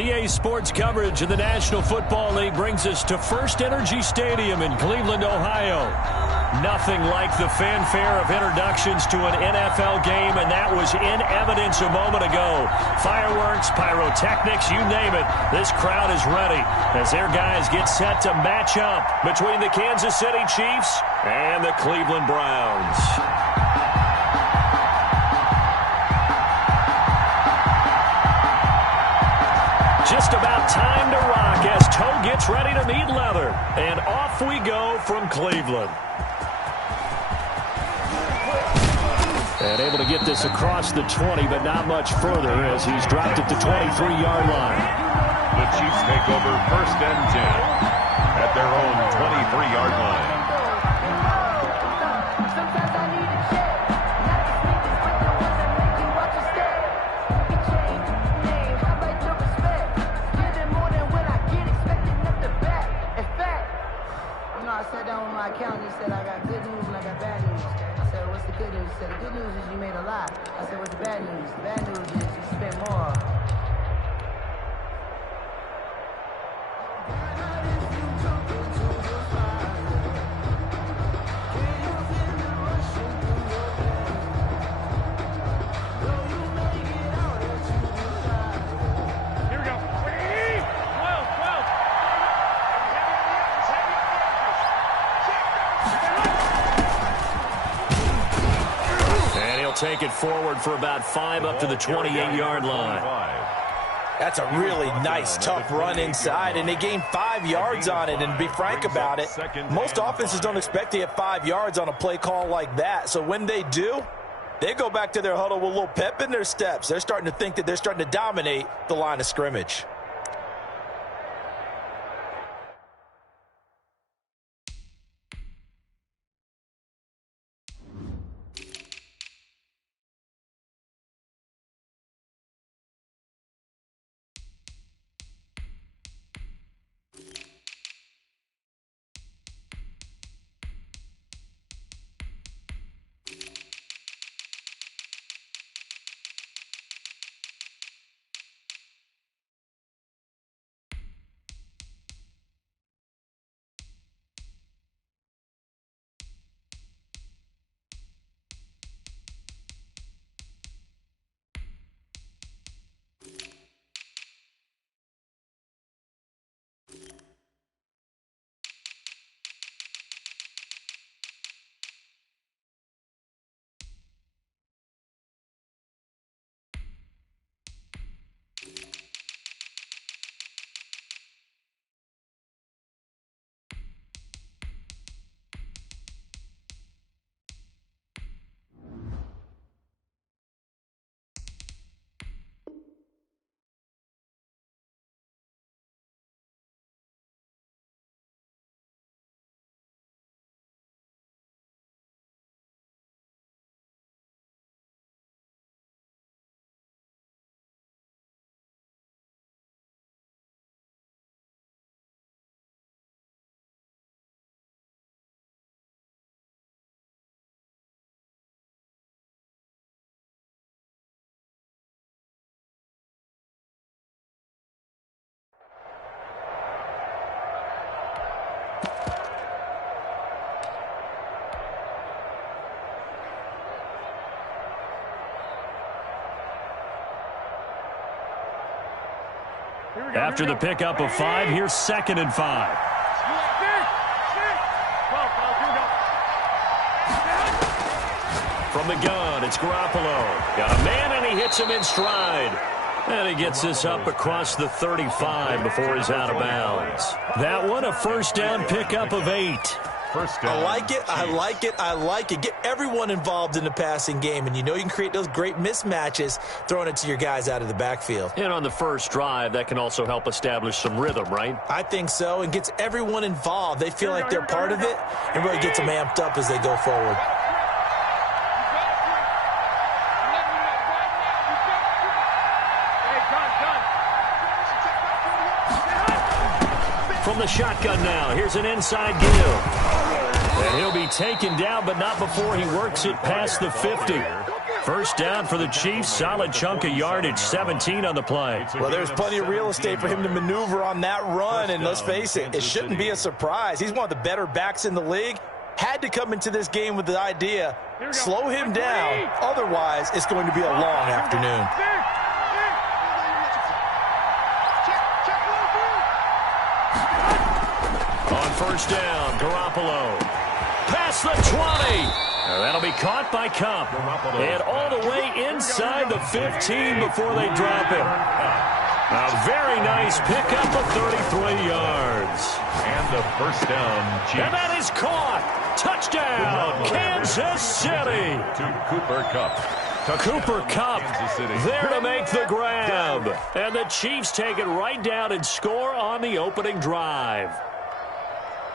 EA Sports coverage of the National Football League brings us to First Energy Stadium in Cleveland, Ohio. Nothing like the fanfare of introductions to an NFL game, and that was in evidence a moment ago. Fireworks, pyrotechnics, you name it. This crowd is ready as their guys get set to match up between the Kansas City Chiefs and the Cleveland Browns. Just about time to rock as toe gets ready to meet leather. And off we go from Cleveland. And able to get this across the 20, but not much further as he's dropped it to 23-yard line. The Chiefs take over 1st and 10 at their own 23-yard line. He said, I got good news and I got bad news. I said, what's the good news? He said, the good news is you made a lot. I said, what's the bad news? The bad news is you spent more. Take it forward for about 5 up to the 28-yard line. That's a really nice, tough run inside, and they gained 5 yards on it. And to be frank about it, most offenses don't expect to get 5 yards on a play call like that. So when they do, they go back to their huddle with a little pep in their steps. They're starting to think that they're starting to dominate the line of scrimmage. After the pickup of 5, here's 2nd and 5. From the gun, it's Garoppolo. Got a man, and he hits him in stride. And he gets this up across the 35 before he's out of bounds. That one, a 1st down pickup of 8. I like it, I like it, I like it. Get everyone involved in the passing game, and you know you can create those great mismatches throwing it to your guys out of the backfield. And on the first drive, that can also help establish some rhythm, right? I think so, and gets everyone involved. They feel like they're part of it, and really gets them amped up as they go forward. From the shotgun now, here's an inside give. And he'll be taken down, but not before he works it past the 50. First down for the Chiefs. Solid chunk of yardage, 17 on the play. Well, there's plenty of real estate for him to maneuver on that run, and let's face it, it shouldn't be a surprise. He's one of the better backs in the league. Had to come into this game with the idea, slow him down, otherwise it's going to be a long afternoon. On first down, Garoppolo. Past the 20. That'll be caught by Cup. And all the way inside the 15 before they drop him. A very nice pickup of 33 yards. And the first down, Chiefs. And that is caught. Touchdown, Kansas City. To Cooper Kupp. Cooper Kupp there to make the grab. And the Chiefs take it right down and score on the opening drive.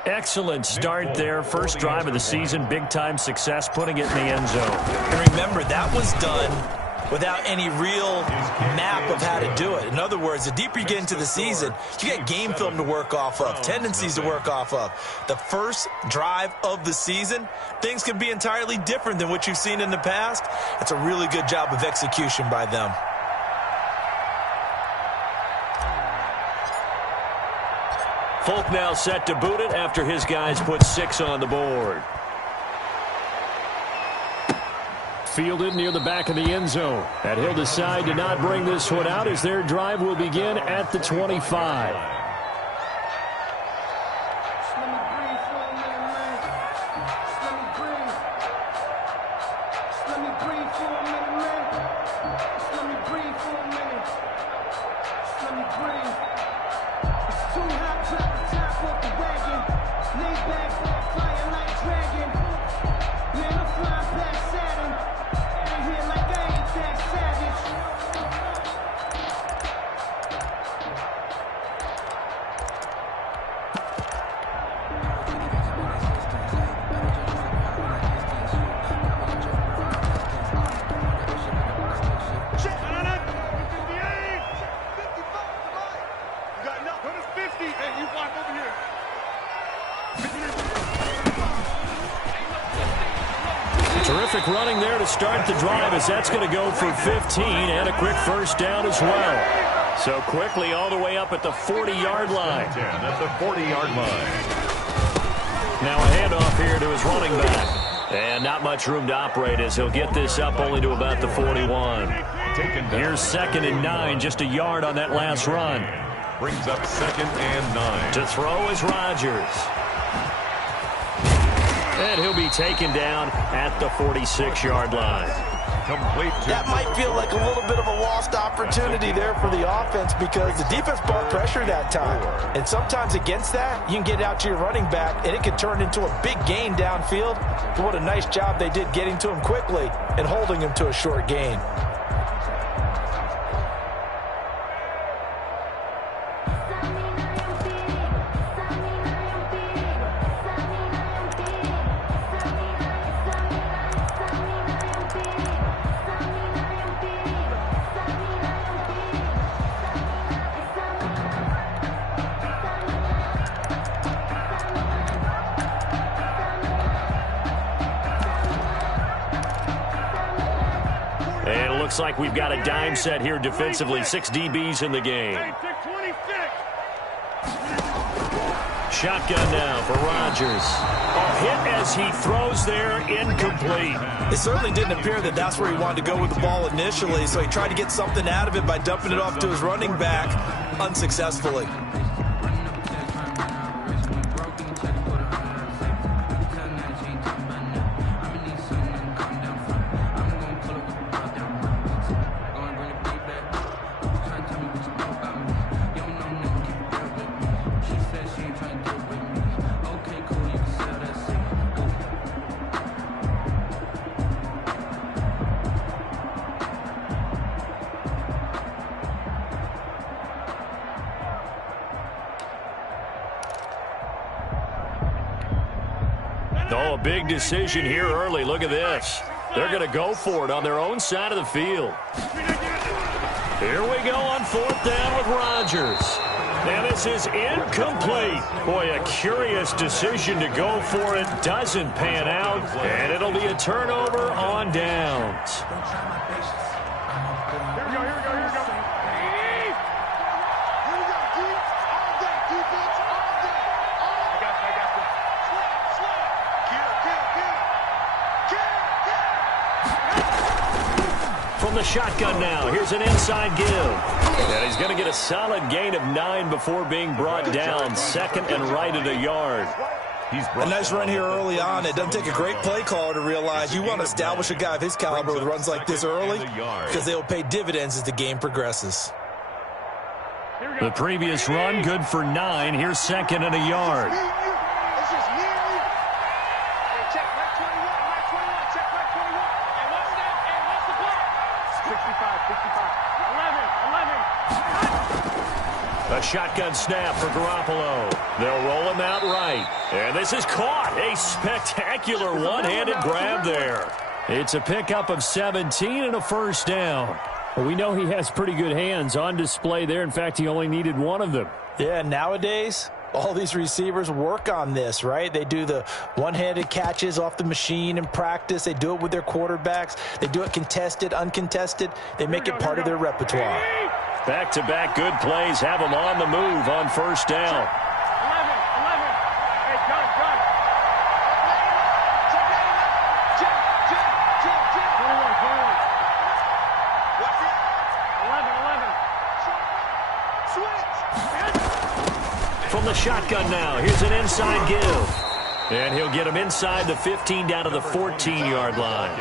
Excellent start there. First drive of the season. Big-time success putting it in the end zone. And remember, that was done without any real map of how to do it. In other words, the deeper you get into the season, you get game film to work off of, tendencies to work off of. The first drive of the season, things can be entirely different than what you've seen in the past. It's a really good job of execution by them. Folk now set to boot it after his guys put 6 on the board. Fielded near the back of the end zone. And he'll decide to not bring this one out as their drive will begin at the 25. Terrific running there to start the drive as that's going to go for 15 and a quick first down as well. So quickly all the way up at the 40-yard line. At the 40-yard line. Now a handoff here to his running back. And not much room to operate as he'll get this up only to about the 41. Here's 2nd and 9, just a yard on that last run. Brings up 2nd and 9. To throw is Rodgers. And he'll be taken down at the 46-yard line. That might feel like a little bit of a lost opportunity there for the offense because the defense brought pressure that time. And sometimes against that, you can get out to your running back, and it can turn into a big gain downfield. But what a nice job they did getting to him quickly and holding him to a short gain. And it looks like we've got a dime set here defensively. 6 DBs in the game. Shotgun now for Rodgers. A hit as he throws there, incomplete. It certainly didn't appear that that's where he wanted to go with the ball initially, so he tried to get something out of it by dumping it off to his running back unsuccessfully. Oh, a big decision here early. Look at this. They're going to go for it on their own side of the field. Here we go on 4th down with Rodgers. And this is incomplete. Boy, a curious decision to go for it. Doesn't pan out. And it'll be a turnover on downs. From the shotgun now, here's an inside give. And he's going to get a solid gain of 9 before being brought down. Second and right at a yard. A nice run here early on. It doesn't take a great play caller to realize you want to establish a guy of his caliber with runs like this early because they will pay dividends as the game progresses. The previous run, good for 9. Here's second and a yard. A shotgun snap for Garoppolo. They'll roll him out right. And this is caught. A spectacular one-handed grab there. It's a pickup of 17 and a first down. Well, we know he has pretty good hands on display there. In fact, he only needed one of them. Yeah, nowadays, all these receivers work on this, right? They do the one-handed catches off the machine in practice. They do it with their quarterbacks. They do it contested, uncontested. They make it part of their repertoire. Back-to-back good plays have him on the move on first down. 11. Hey, gun. 11. From the shotgun now, here's an inside give. And he'll get him inside the 15 down to the 14-yard line.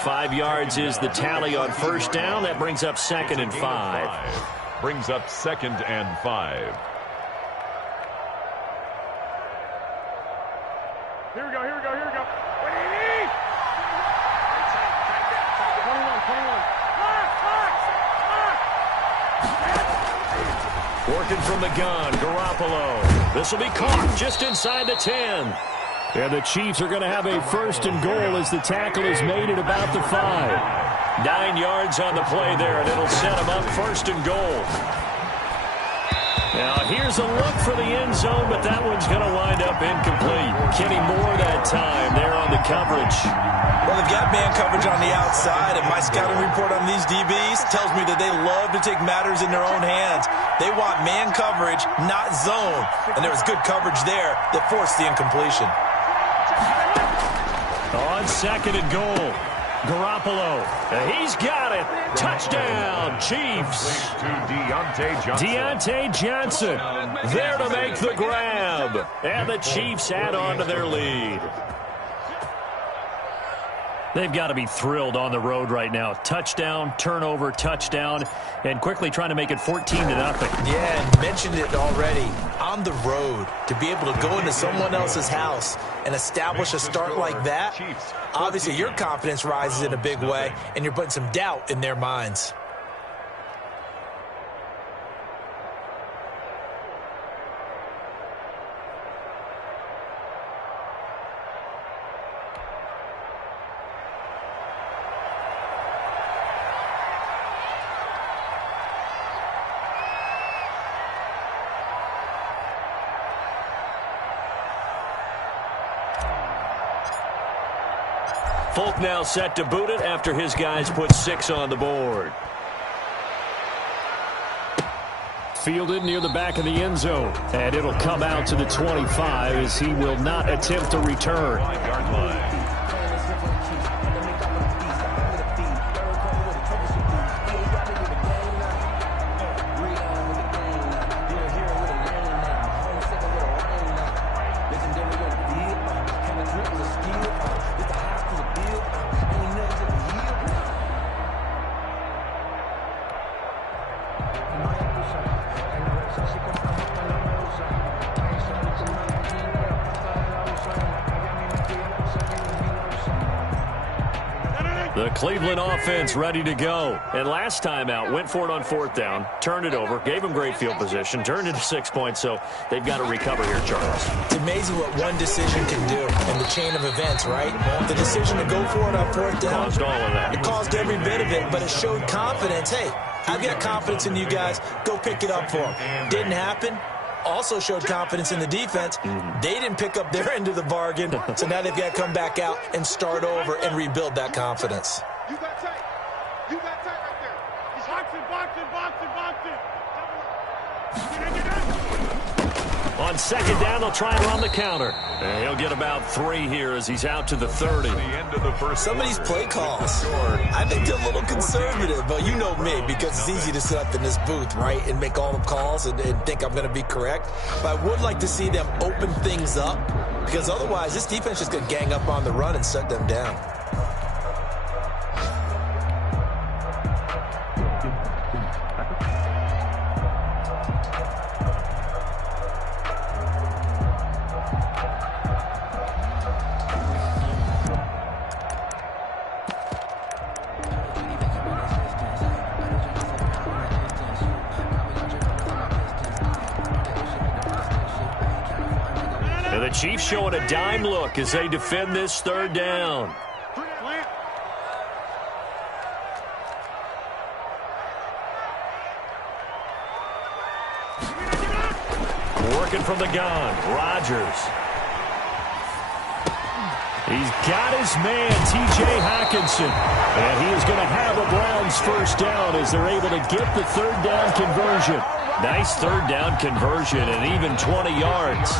5 yards is the tally on first down. That brings up second and 5. Brings up second and 5. Here we go. What do you need? 21. Working from the gun, Garoppolo. This will be caught just inside the 10. And the Chiefs are going to have a first and goal as the tackle is made at about the 5. 9 yards on the play there, and it'll set them up first and goal. Now, here's a look for the end zone, but that one's going to wind up incomplete. Kenny Moore that time there on the coverage. Well, they've got man coverage on the outside, and my scouting report on these DBs tells me that they love to take matters in their own hands. They want man coverage, not zone. And there was good coverage there that forced the incompletion. On second and goal, Garoppolo. He's got it. Touchdown, Chiefs. Deontay Johnson there to make the grab. And the Chiefs add on to their lead. They've got to be thrilled on the road right now. Touchdown, turnover, touchdown, and quickly trying to make it 14-0. Yeah, and mentioned it already. On the road, to be able to go into someone else's house and establish a start like that, obviously your confidence rises in a big way, and you're putting some doubt in their minds. Folk now set to boot it after his guys put 6 on the board. Fielded near the back of the end zone. And it'll come out to the 25 as he will not attempt to return. The Cleveland offense ready to go. And last time out, went for it on 4th down, turned it over, gave them great field position, turned it to 6 points, so they've got to recover here, Charles. It's amazing what one decision can do in the chain of events, right? The decision to go for it on 4th down Caused all of that. It caused every bit of it, but it showed confidence. Hey, I've got confidence in you guys. Go pick it up for them. Didn't happen. Also showed confidence in the defense. They didn't pick up their end of the bargain, so now they've got to come back out and start over and rebuild that confidence. You got tight. You got tight right there. He's boxing. On second down, they'll try and run the counter. And he'll get about 3 here as he's out to the 30. The end of the first Some of these play calls, I think they're a little conservative, but you know me, because it's easy to sit up in this booth, right, and make all the calls and think I'm going to be correct. But I would like to see them open things up, because otherwise this defense is going to gang up on the run and shut them down. And the Chiefs showing a dime look as they defend this third down. Working from the gun, Rodgers. He's got his man, T.J. Hockenson. And he is going to have a Browns first down as they're able to get the third down conversion. Nice third down conversion and even 20 yards.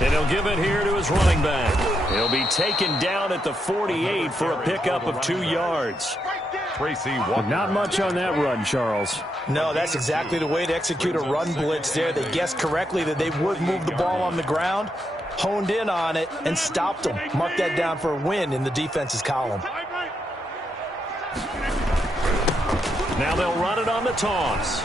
And he'll give it here to his running back. He'll be taken down at the 48 for a pickup of 2 yards. Tracy Walker. Not much on that run, Charles. No, that's exactly the way to execute a run blitz there. They guessed correctly that they would move the ball on the ground, honed in on it, and stopped them. Mark that down for a win in the defense's column. Now they'll run it on the toss.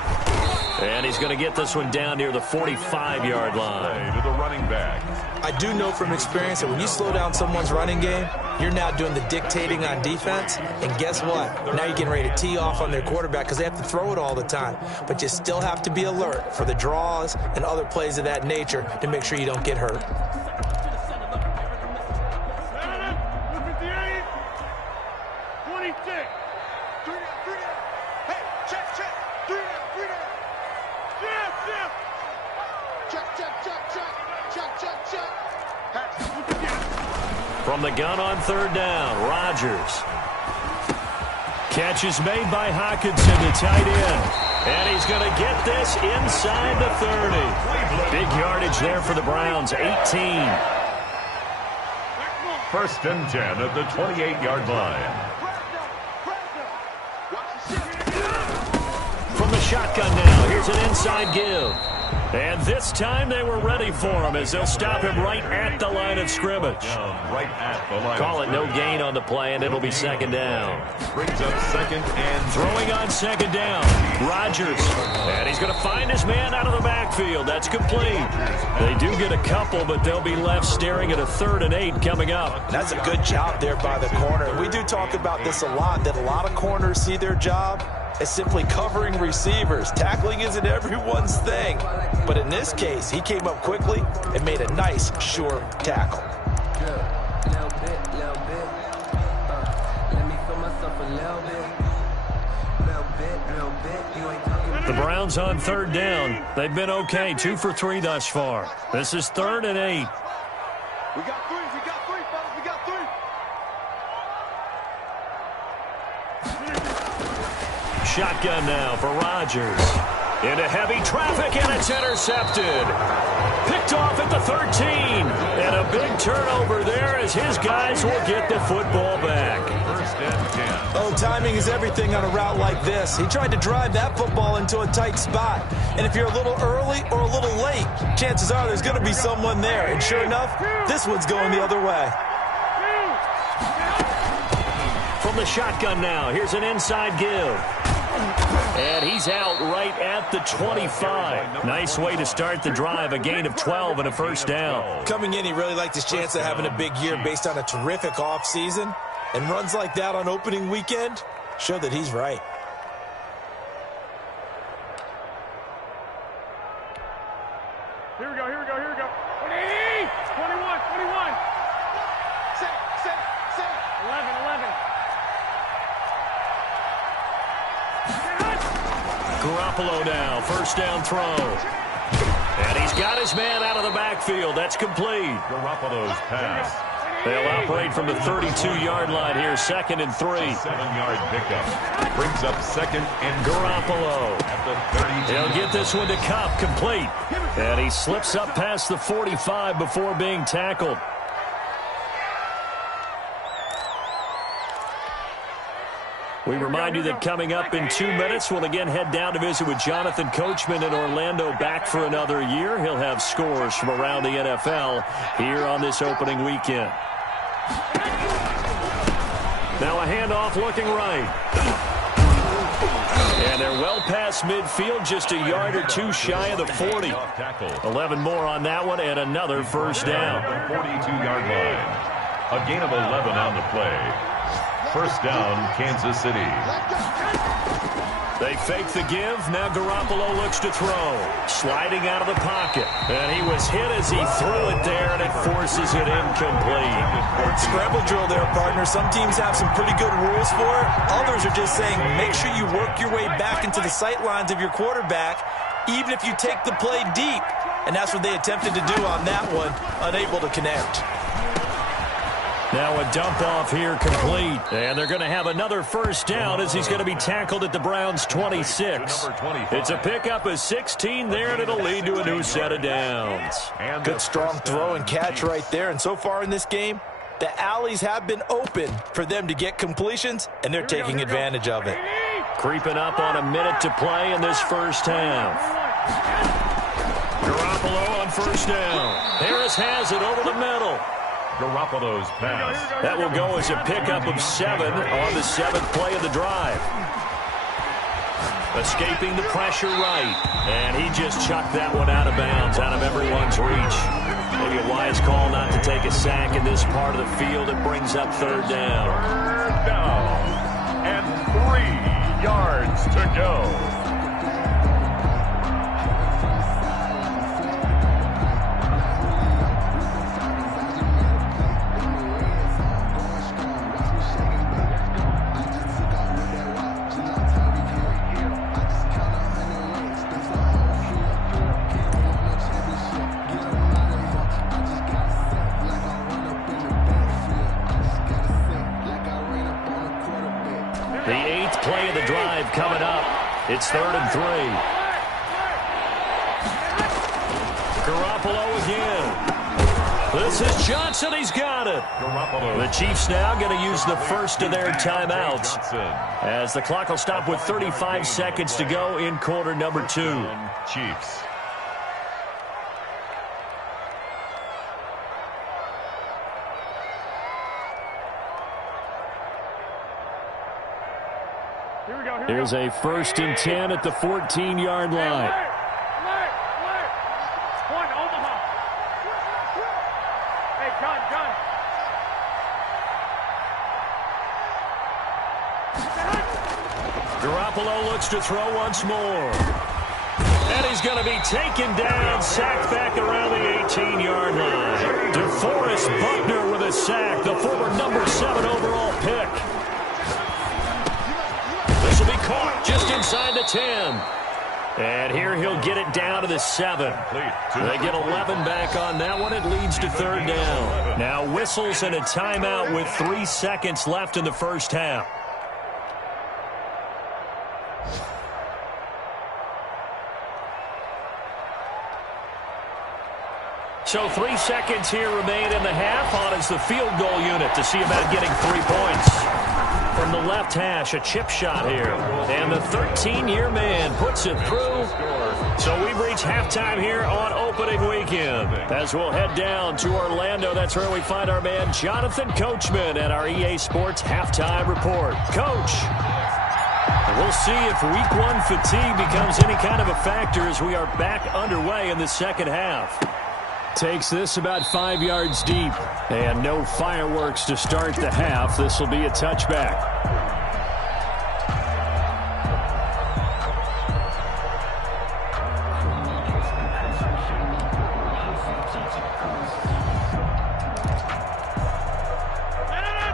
And he's going to get this one down near the 45-yard line. To the running back. I do know from experience that when you slow down someone's running game, you're now doing the dictating on defense. And guess what? Now you're getting ready to tee off on their quarterback because they have to throw it all the time. But you still have to be alert for the draws and other plays of that nature to make sure you don't get hurt. From the gun on third down, Rodgers. Catch is made by Hockenson, the tight end. And he's going to get this inside the 30. Big yardage there for the Browns, 18. First and 10 at the 28-yard line. From the shotgun now, here's an inside give. And this time they were ready for him as they'll stop him right at the line of scrimmage. Right at the line. Call it no gain on the play, and it'll be second down. Brings up second and throwing on second down, Rodgers. And he's going to find his man out of the backfield. That's complete. They do get a couple, but they'll be left staring at a 3rd and 8 coming up. That's a good job there by the corner. We do talk about this a lot, that a lot of corners see their job as simply covering receivers. Tackling isn't everyone's thing. But in this case, he came up quickly and made a nice, sure tackle. The Browns on third down. They've been okay, 2 for 3 thus far. This is 3rd and 8. We got three, fellas. We got 3. Shotgun now for Rodgers. Into heavy traffic, and it's intercepted. Picked off at the 13. And a big turnover there as his guys will get the football back. first and 10. Oh, timing is everything on a route like this. He tried to drive that football into a tight spot. And if you're a little early or a little late, chances are there's going to be someone there. And sure enough, this one's going the other way. From the shotgun now, here's an inside give. And he's out right at the 25. Nice way to start the drive, a gain of 12 and a first down. Coming in, he really liked his chance of having a big year based on a terrific offseason. And runs like that on opening weekend show that he's right. Here we go, here we go, here we go. 20, 21, 21. Set. 11. Garoppolo now, first down throw. And he's got his man out of the backfield. That's complete. Garoppolo's pass. They'll operate from the 32-yard line here, 2nd and 3. 7-yard pickup. Brings up 2nd and Garoppolo. at the 32. He'll get this one to Cup, complete. And he slips up past the 45 before being tackled. We remind you that coming up in 2 minutes, we'll again head down to visit with Jonathan Coachman in Orlando, back for another year. He'll have scores from around the NFL here on this opening weekend. Now a handoff looking right. And they're well past midfield, just a yard or two shy of the 40. 11 more on that one, and another first down. 42-yard line. A gain of 11 on the play. First down, Kansas City. They fake the give. Now Garoppolo looks to throw. Sliding out of the pocket. And he was hit as he threw it there, and it forces it incomplete. Scramble drill there, partner. Some teams have some pretty good rules for it. Others are just saying make sure you work your way back into the sight lines of your quarterback, even if you take the play deep. And that's what they attempted to do on that one, unable to connect. Now a dump off here complete. And they're going to have another first down as he's going to be tackled at the Browns' 26. It's a pickup of 16 there, and it'll lead to a new set of downs. Good strong throw and catch right there. And so far in this game, the alleys have been open for them to get completions, and they're taking advantage of it. Creeping up on a minute to play in this first half. Garoppolo on first down. Harris has it over the middle. Garoppolo's pass. That will go as a pickup of 7 on the 7th play of the drive. Escaping the pressure right. And he just chucked that one out of bounds, out of everyone's reach. Maybe a wise call not to take a sack in this part of the field. It brings up third down. Third down. And 3 yards to go. The 8th play of the drive coming up. It's 3rd and 3. Garoppolo again. This is Johnson. He's got it. Garoppolo. The Chiefs now going to use the first of their timeouts as the clock will stop with 35 seconds to go in quarter number 2. Chiefs. Here's a 1st and 10 at the 14-yard line. Garoppolo looks to throw once more. And he's going to be taken down, sacked back around the 18-yard line. DeForest Buckner with a sack, the former number 7 overall pick. This will be caught just inside the 10. And here he'll get it down to the 7. They get 11 back on that one. It leads to third down. Now whistles and a timeout with 3 seconds left in the first half. So 3 seconds here remain in the half. On is the field goal unit to see about getting 3 points. From the left hash, a chip shot here. And the 13-year man puts it through. So we've reached halftime here on opening weekend. As we'll head down to Orlando, that's where we find our man Jonathan Coachman at our EA Sports Halftime Report. Coach, we'll see if Week 1 fatigue becomes any kind of a factor as we are back underway in the second half. Takes this about 5 yards deep. And no fireworks to start the half. This will be a touchback.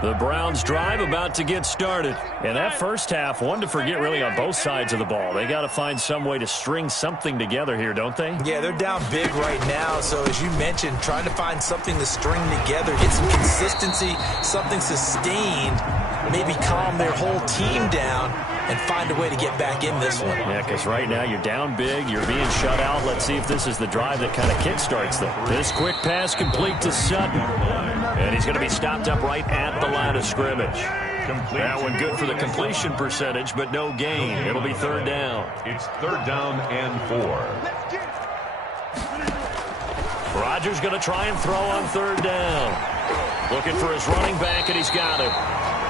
The Browns drive about to get started. And that first half, one to forget really on both sides of the ball. They got to find some way to string something together here, don't they? Yeah, they're down big right now. So as you mentioned, trying to find something to string together, get some consistency, something sustained, maybe calm their whole team down and find a way to get back in this one. Yeah, because right now you're down big, you're being shut out. Let's see if this is the drive that kind of kickstarts them. This quick pass complete to Sutton. And he's going to be stopped up right at the line of scrimmage. That one good for the completion percentage, but no gain. It'll be third down. It's third down and 4. Rodgers going to try and throw on third down. Looking for his running back, and he's got him.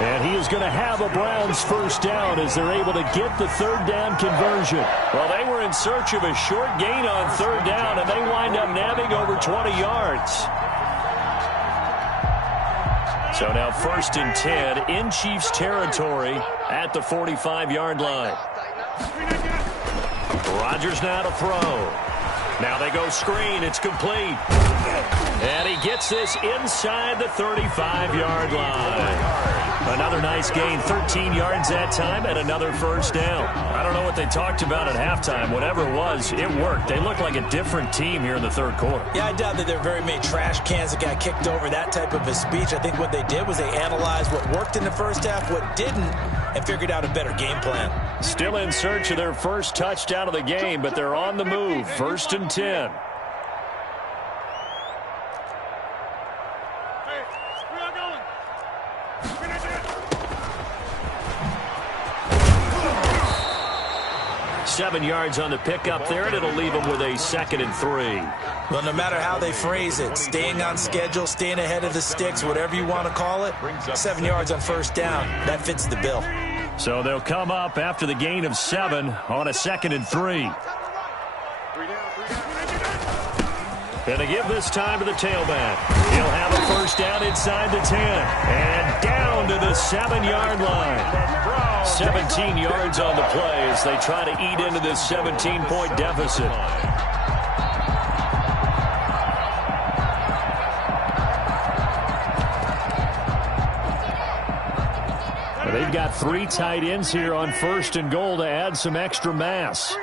And he is going to have a Browns first down as they're able to get the third down conversion. Well, they were in search of a short gain on third down, and they wind up nabbing over 20 yards. So now 1st and 10 in Chiefs territory at the 45-yard line. Rodgers now to throw. Now they go screen. It's complete. And he gets this inside the 35-yard line. Another nice gain, 13 yards that time, and another first down. I don't know what they talked about at halftime. Whatever it was, it worked. They look like a different team here in the third quarter. Yeah, I doubt that there are very many trash cans that got kicked over, that type of a speech. I think what they did was they analyzed what worked in the first half, what didn't, and figured out a better game plan. Still in search of their first touchdown of the game, but they're on the move. 1st and 10. Seven yards on the pickup there, and it'll leave them with a 2nd and 3. Well, no matter how they phrase it, staying on schedule, staying ahead of the sticks, whatever you want to call it, 7 yards on first down, that fits the bill. So they'll come up after the gain of 7 on a 2nd and 3. And to give this time to the tailback. He'll have a first down inside the 10. And down to the 7-yard line. 17 yards on the play as they try to eat into this 17-point deficit. They've got 3 tight ends here on 1st and goal to add some extra mass.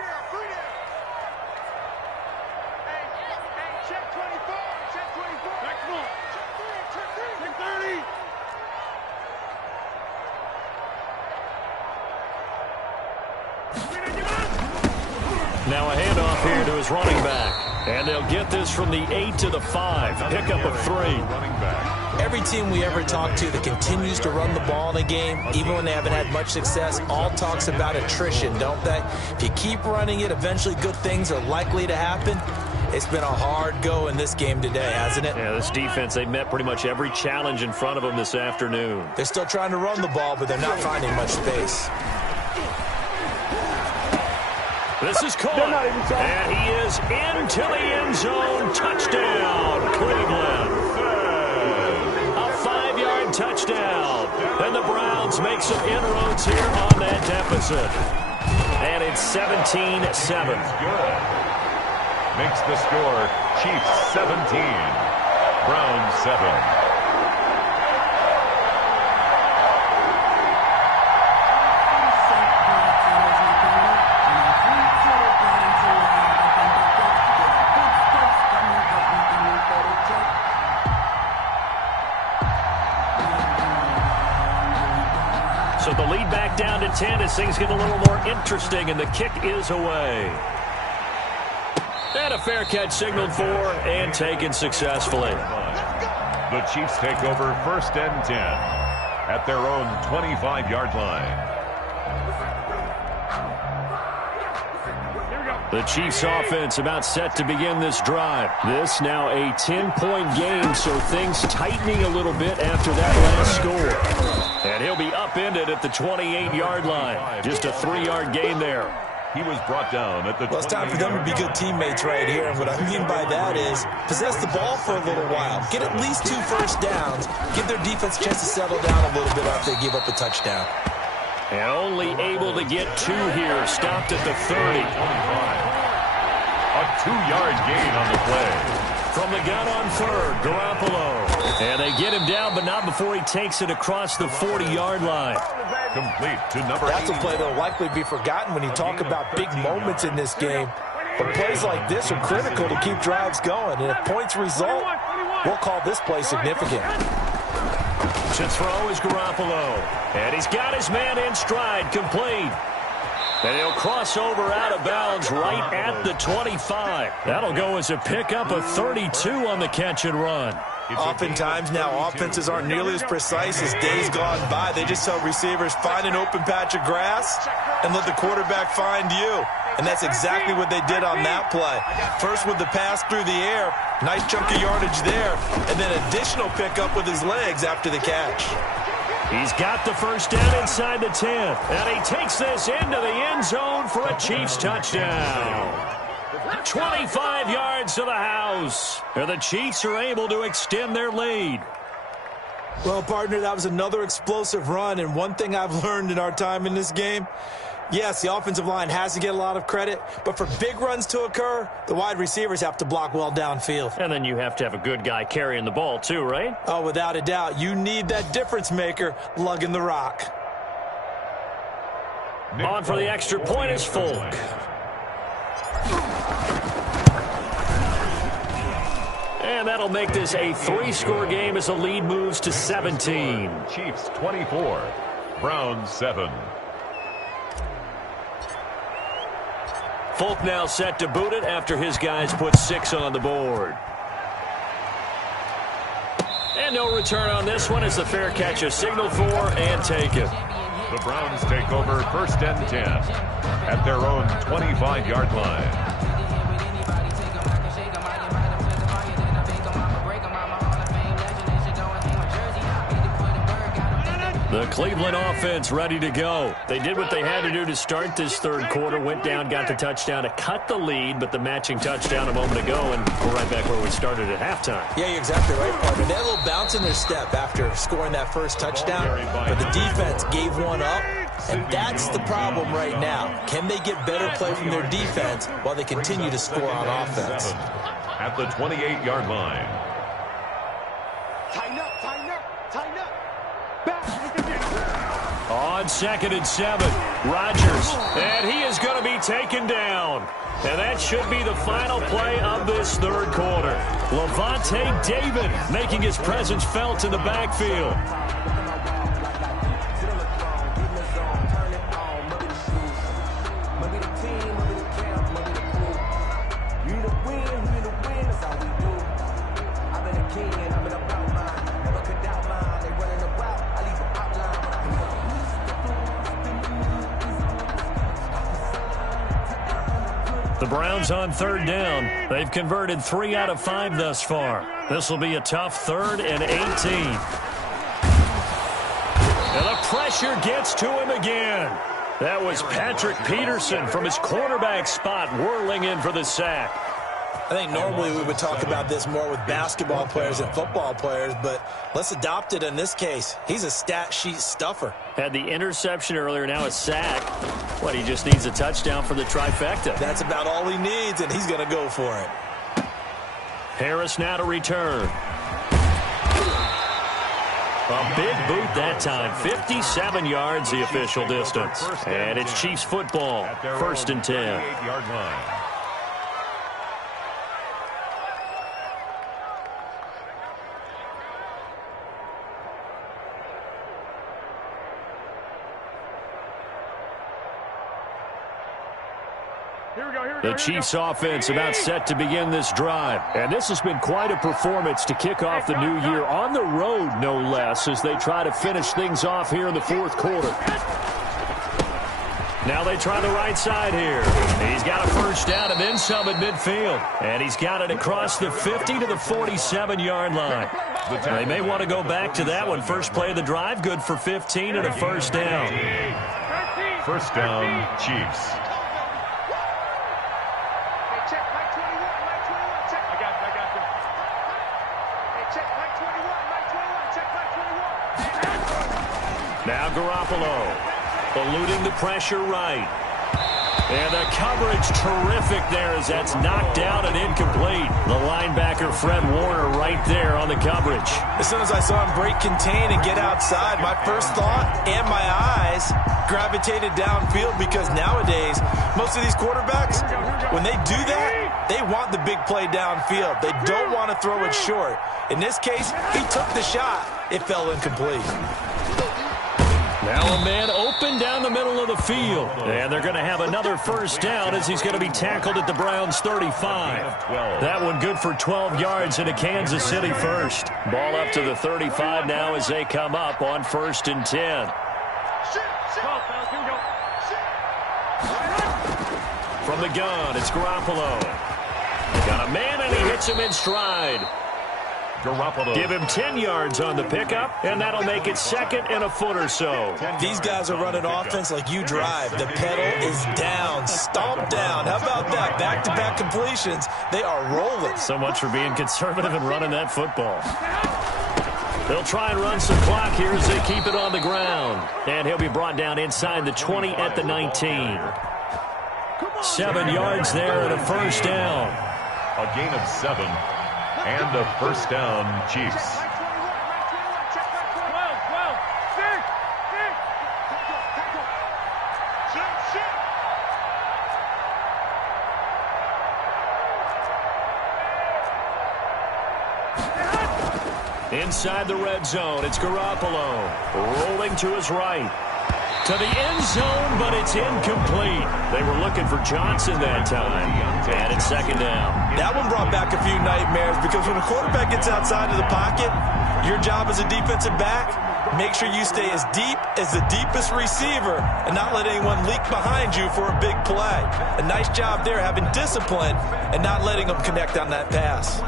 Now a handoff here to his running back. And they'll get this from the 8 to the 5. Pickup of 3. Every team we ever talk to that continues to run the ball in a game, even when they haven't had much success, all talks about attrition, don't they? If you keep running it, eventually good things are likely to happen. It's been a hard go in this game today, hasn't it? Yeah, this defense, they've met pretty much every challenge in front of them this afternoon. They're still trying to run the ball, but they're not finding much space. This is caught, and he is into the end zone. Touchdown, Cleveland. A 5-yard touchdown. And the Browns make some inroads here on that deficit. And it's 17-7. Makes the score Chiefs 17, Browns 7. So the lead back down to 10 as things get a little more interesting, and the kick is away. And a fair catch signaled for and taken successfully. The Chiefs take over 1st and 10 at their own 25-yard line. The Chiefs offense about set to begin this drive. This now a 10-point game, so things tightening a little bit after that last score. And he'll be upended at the 28-yard line. Just a 3-yard gain there. He was brought down at the Well, it's time for them to be good teammates right here. And what I mean by that is possess the ball for a little while. Get at least 2 first downs. Give their defense a chance to settle down a little bit after they give up a touchdown. And only able to get 2 here. Stopped at the 30. A 2-yard gain on the play. From the gun on third, Garoppolo. And they get him down, but not before he takes it across the 40-yard line. Complete to number 8. That's a play that will likely be forgotten when you talk about big moments in this game. But plays like this are critical to keep drives going. And if points result, we'll call this play significant. To throw is Garoppolo. And he's got his man in stride, complete. And he'll cross over out of bounds right at the 25. That'll go as a pickup of 32 on the catch and run. Oftentimes now offenses aren't nearly as precise as days gone by. They just tell receivers, find an open patch of grass and let the quarterback find you. And that's exactly what they did on that play. First with the pass through the air, nice chunk of yardage there, and then additional pickup with his legs after the catch. He's got the first down inside the 10, and he takes this into the end zone for a Chiefs touchdown. 25 yards to the house, and the Chiefs are able to extend their lead. Well, partner, that was another explosive run, and one thing I've learned in our time in this game, yes, the offensive line has to get a lot of credit, but for big runs to occur, the wide receivers have to block well downfield. And then you have to have a good guy carrying the ball too, right? Oh, without a doubt. You need that difference maker lugging the rock. On for the extra point is Folk. And that'll make this a 3-score game as the lead moves to 17. Chiefs 24, Browns 7. Folk now set to boot it after his guys put 6 on the board. And no return on this one as the fair catch is signaled for and taken. The Browns take over 1st and 10 at their own 25-yard line. The Cleveland offense ready to go. They did what they had to do to start this third quarter, went down, got the touchdown to cut the lead, but the matching touchdown a moment ago, and we're right back where we started at halftime. Yeah, you're exactly right, partner. They had a little bounce in their step after scoring that first touchdown, but the defense gave one up, and that's the problem right now. Can they get better play from their defense while they continue to score on offense? At the 28-yard line. Tighten up, tighten up, tighten up. Back. On 2nd and 7, Rodgers, and he is going to be taken down. And that should be the final play of this third quarter. Levante David making his presence felt in the backfield. The Browns on 3rd down. They've converted 3 out of 5 thus far. This will be a tough 3rd and 18. And the pressure gets to him again. That was Patrick Peterson from his cornerback spot whirling in for the sack. I think normally we would talk about this more with basketball players and football players, but let's adopt it in this case. He's a stat sheet stuffer. Had the interception earlier, now a sack. What, he just needs a touchdown for the trifecta. That's about all he needs, and he's going to go for it. Harris now to return. A big boot that time. 57 yards the official distance. And it's Chiefs football. 1st and 10. 28-yard line. The Chiefs offense about set to begin this drive. And this has been quite a performance to kick off the new year on the road, no less, as they try to finish things off here in the 4th quarter. Now they try the right side here. He's got a first down and then some at midfield. And he's got it across the 50 to the 47-yard line. They may want to go back to that one. First play of the drive, good for 15 and a first down. First down, Chiefs. Now Garoppolo eluding the pressure right. And the coverage terrific there as that's knocked down and incomplete. The linebacker Fred Warner right there on the coverage. As soon as I saw him break contain and get outside, my first thought and my eyes gravitated downfield, because nowadays most of these quarterbacks, when they do that, they want the big play downfield. They don't want to throw it short. In this case, he took the shot. It fell incomplete. Now a man open down the middle of the field. And they're going to have another first down as he's going to be tackled at the Browns 35. That one good for 12 yards and a Kansas City first. Ball up to the 35 now as they come up on 1st and 10. From the gun, it's Garoppolo. Got a man and he hits him in stride. Garoppolo. Give him 10 yards on the pickup, and that'll make it 2nd and a foot or so. These guys are running offense like you drive. The pedal is down, stomped down. How about that? Back-to-back completions. They are rolling. So much for being conservative and running that football. They'll try and run some clock here as they keep it on the ground. And he'll be brought down inside the 20 at the 19. 7 yards there and a first down. A gain of 7. And a first down, Chiefs. Inside the red zone, it's Garoppolo. Rolling to his right. To the end zone, but it's incomplete. They were looking for Johnson that time. And it's 2nd down. That one brought back a few nightmares, because when a quarterback gets outside of the pocket, your job as a defensive back, make sure you stay as deep as the deepest receiver and not let anyone leak behind you for a big play. A nice job there, having discipline and not letting them connect on that pass.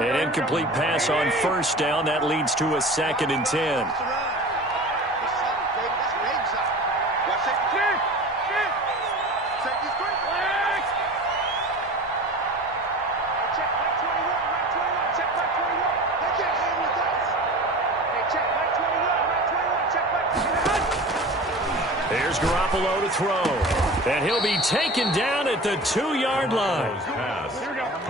An incomplete pass on first down. That leads to a 2nd and 10. Here's Garoppolo to throw. And he'll be taken down at the 2-yard line.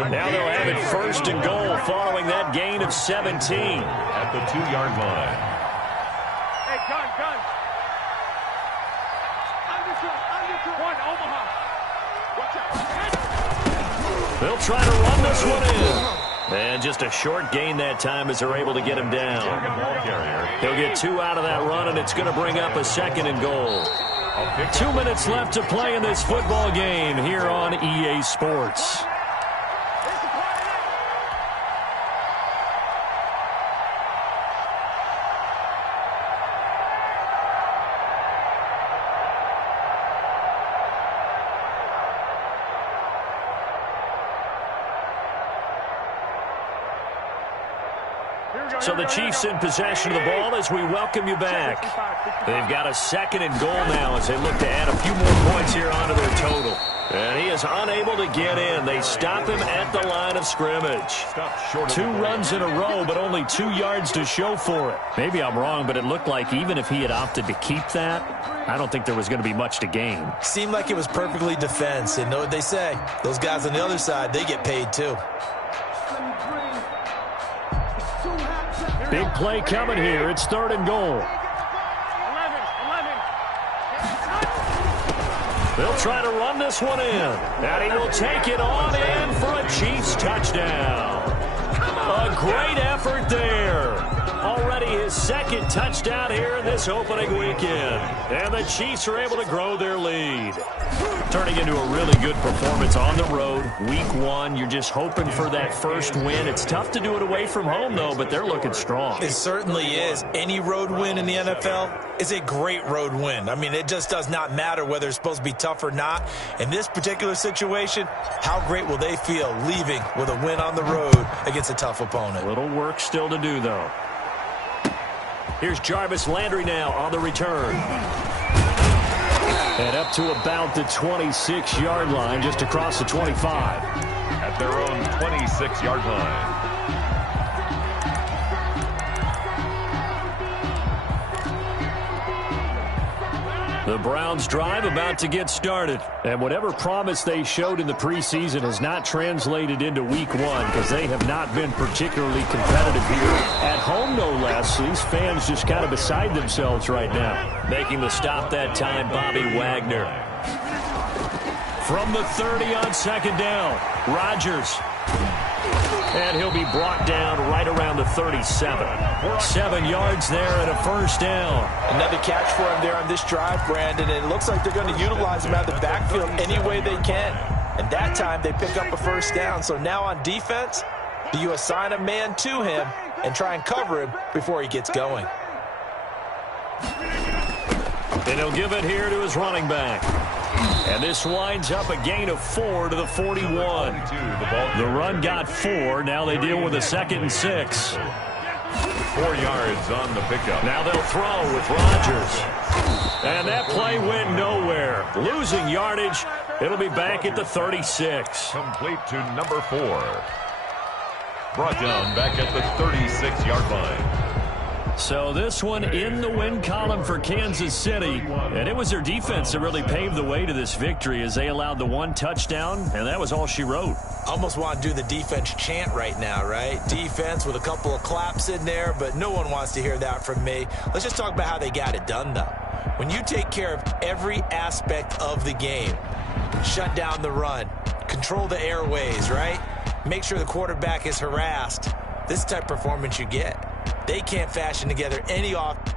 Now they'll have it 1st and goal following that gain of 17. At the 2-yard line. Hey, gun. One, Omaha. Watch out. They'll try to run this one in. And just a short gain that time as they're able to get him down. He'll get 2 out of that run, and it's going to bring up a 2nd and goal. 2 minutes left to play in this football game here on EA Sports. So the Chiefs in possession of the ball as we welcome you back. They've got a 2nd and goal now as they look to add a few more points here onto their total. And he is unable to get in. They stop him at the line of scrimmage. 2 runs in a row, but only 2 yards to show for it. Maybe I'm wrong, but it looked like even if he had opted to keep that, I don't think there was going to be much to gain. Seemed like it was perfectly defense. And know what they say? Those guys on the other side, they get paid too. Big play coming here. It's 3rd and goal. 11. They'll try to run this one in. And he will take it on in for a Chiefs touchdown. A great effort there. Already already his second touchdown here in this opening weekend. And the Chiefs are able to grow their lead. Turning into a really good performance on the road. Week 1, you're just hoping for that first win. It's tough to do it away from home, though, but they're looking strong. It certainly is. Any road win in the NFL is a great road win. I mean, it just does not matter whether it's supposed to be tough or not. In this particular situation, how great will they feel leaving with a win on the road against a tough opponent? A little work still to do, though. Here's Jarvis Landry now on the return. And up to about the 26-yard line, just across the 25. At their own 26-yard line. The Browns drive about to get started. And whatever promise they showed in the preseason has not translated into week 1 because they have not been particularly competitive here. At home, no less. These fans just kind of beside themselves right now. Making the stop that time, Bobby Wagner. From the 30 on second down, Rodgers. And he'll be brought down right around the 37. 7 yards there and a first down. Another catch for him there on this drive, Brandon, and it looks like they're going to utilize him out of the backfield any way they can. And that time they pick up a first down. So now on defense, do you assign a man to him and try and cover him before he gets going? And he'll give it here to his running back. And this winds up a gain of 4 to the 41. The run got 4. Now they deal with a 2nd and 6. 4 yards on the pickup. Now they'll throw with Rodgers. And that play went nowhere. Losing yardage. It'll be back at the 36. Complete to number 4. Brought down back at the 36-yard line. So this one in the win column for Kansas City. And it was their defense that really paved the way to this victory as they allowed the 1 touchdown, and that was all she wrote. Almost want to do the defense chant right now, right? Defense with a couple of claps in there, but no one wants to hear that from me. Let's just talk about how they got it done, though. When you take care of every aspect of the game, shut down the run, control the airways, right? Make sure the quarterback is harassed. This type of performance you get. They can't fashion together any offense